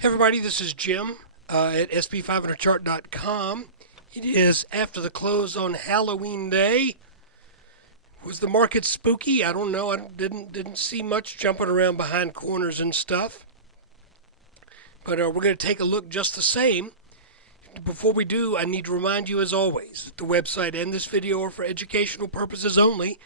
Hey everybody, this is Jim at sb500chart.com. It is after the close on Halloween Day. Was the market spooky? I don't know. I didn't see much jumping around behind corners and stuff. But we're going to take a look just the same. Before we do, I need to remind you, as always, that the website and this video are for educational purposes only.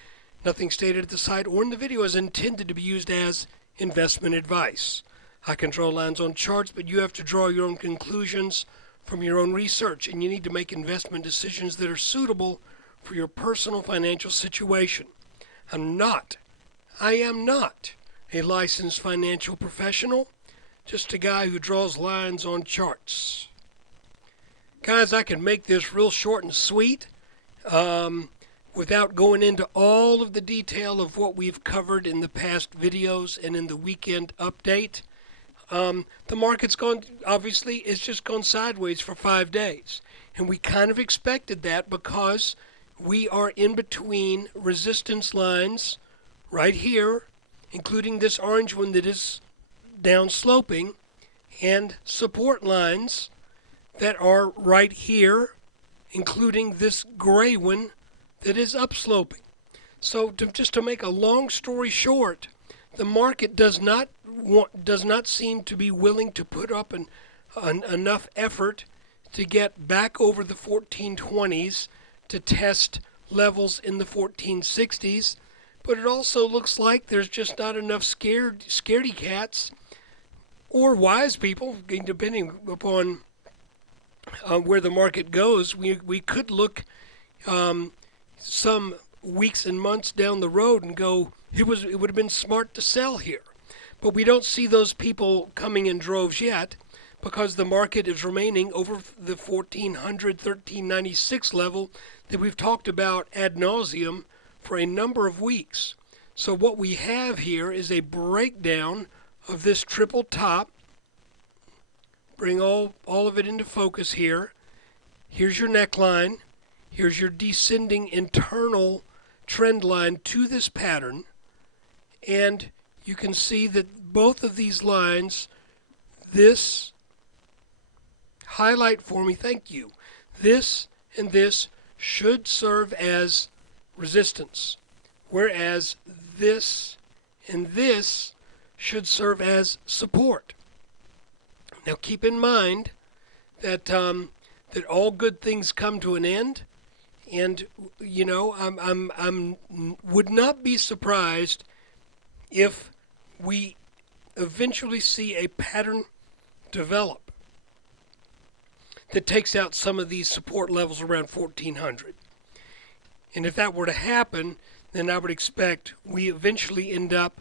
Nothing stated at the site or in the video is intended to be used as investment advice. I control lines on charts, but you have to draw your own conclusions from your own research, and you need to make investment decisions that are suitable for your personal financial situation. I am not a licensed financial professional, just a guy who draws lines on charts. Guys, I can make this real short and sweet without going into all of the detail of what we've covered in the past videos and in the weekend update. The market's obviously, it's just gone sideways for 5 days. And we kind of expected that because we are in between resistance lines right here, including this orange one that is down sloping, and support lines that are right here, including this gray one that is upsloping. So just to make a long story short, the market does not seem to be willing to put up enough effort to get back over the 1420s to test levels in the 1460s, but it also looks like there's just not enough scaredy cats or wise people, depending upon where the market goes. We could look some weeks and months down the road and go, it would have been smart to sell here. But we don't see those people coming in droves yet because the market is remaining over the 1396 level that we've talked about ad nauseum for a number of weeks. So what we have here is a breakdown of this triple top. Bring all of it into focus here. Here's your neckline. Here's your descending internal trend line to this pattern. And you can see that both of these lines, this, highlight for me, thank you, this and this should serve as resistance, whereas this and this should serve as support. Now keep in mind that that all good things come to an end, and you know I'm would not be surprised if we eventually see a pattern develop that takes out some of these support levels around 1400. And if that were to happen, then I would expect we eventually end up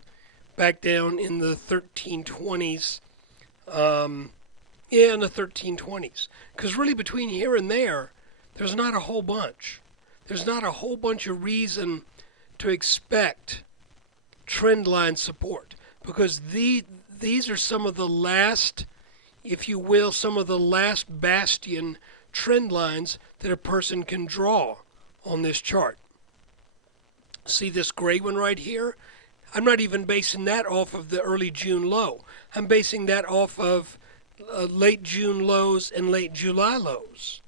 back down in the 1320s. In the 1320s. Because really between here and there's not a whole bunch. There's not a whole bunch of reason to expect trend line support, because these are some of the last, if you will, some of the last bastion trend lines that a person can draw on this chart. See this gray one right here? I'm not even basing that off of the early June low. I'm basing that off of late June lows and late July lows.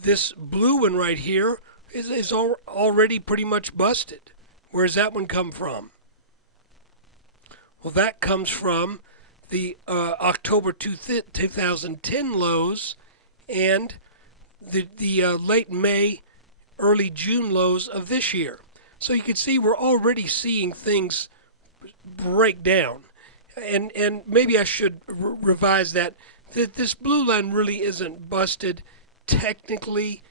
This blue one right here is already pretty much busted. Where's that one come from? Well, that comes from the October 2010 lows and the late May, early June lows of this year. So you can see we're already seeing things break down. And maybe I should revise that this blue line really isn't busted technically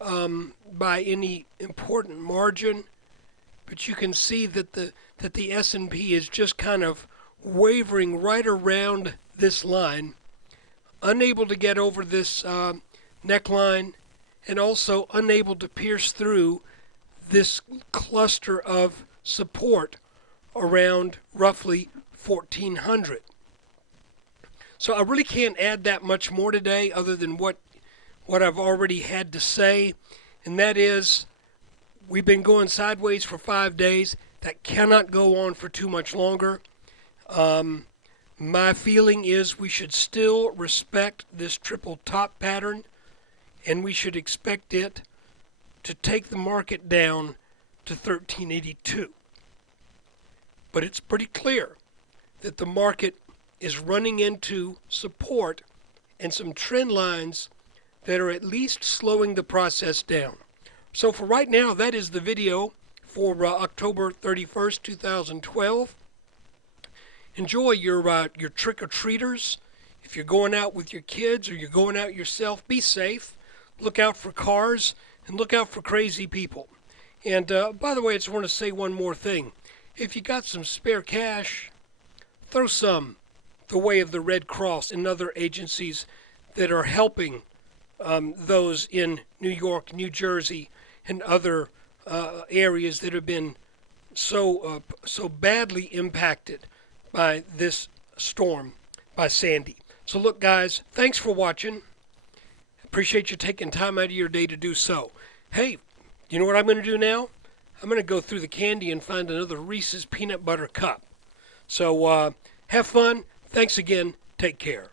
by any important margin, but you can see that the S&P is just kind of wavering right around this line, unable to get over this neckline, and also unable to pierce through this cluster of support around roughly 1400. So I really can't add that much more today other than what I've already had to say, and that is we've been going sideways for 5 days. That cannot go on for too much longer. My feeling is we should still respect this triple top pattern, and we should expect it to take the market down to 1382. But it's pretty clear that the market is running into support and some trend lines that are at least slowing the process down. So for right now, that is the video for October 31st, 2012. Enjoy your trick-or-treaters. If you're going out with your kids or you're going out yourself, be safe. Look out for cars and look out for crazy people. And by the way, I just want to say one more thing. If you got some spare cash, throw some the way of the Red Cross and other agencies that are helping those in New York, New Jersey, and other areas that have been so badly impacted by this storm, by Sandy. So look, guys, thanks for watching. Appreciate you taking time out of your day to do so. Hey, you know what I'm going to do now? I'm going to go through the candy and find another Reese's Peanut Butter Cup. So have fun. Thanks again. Take care.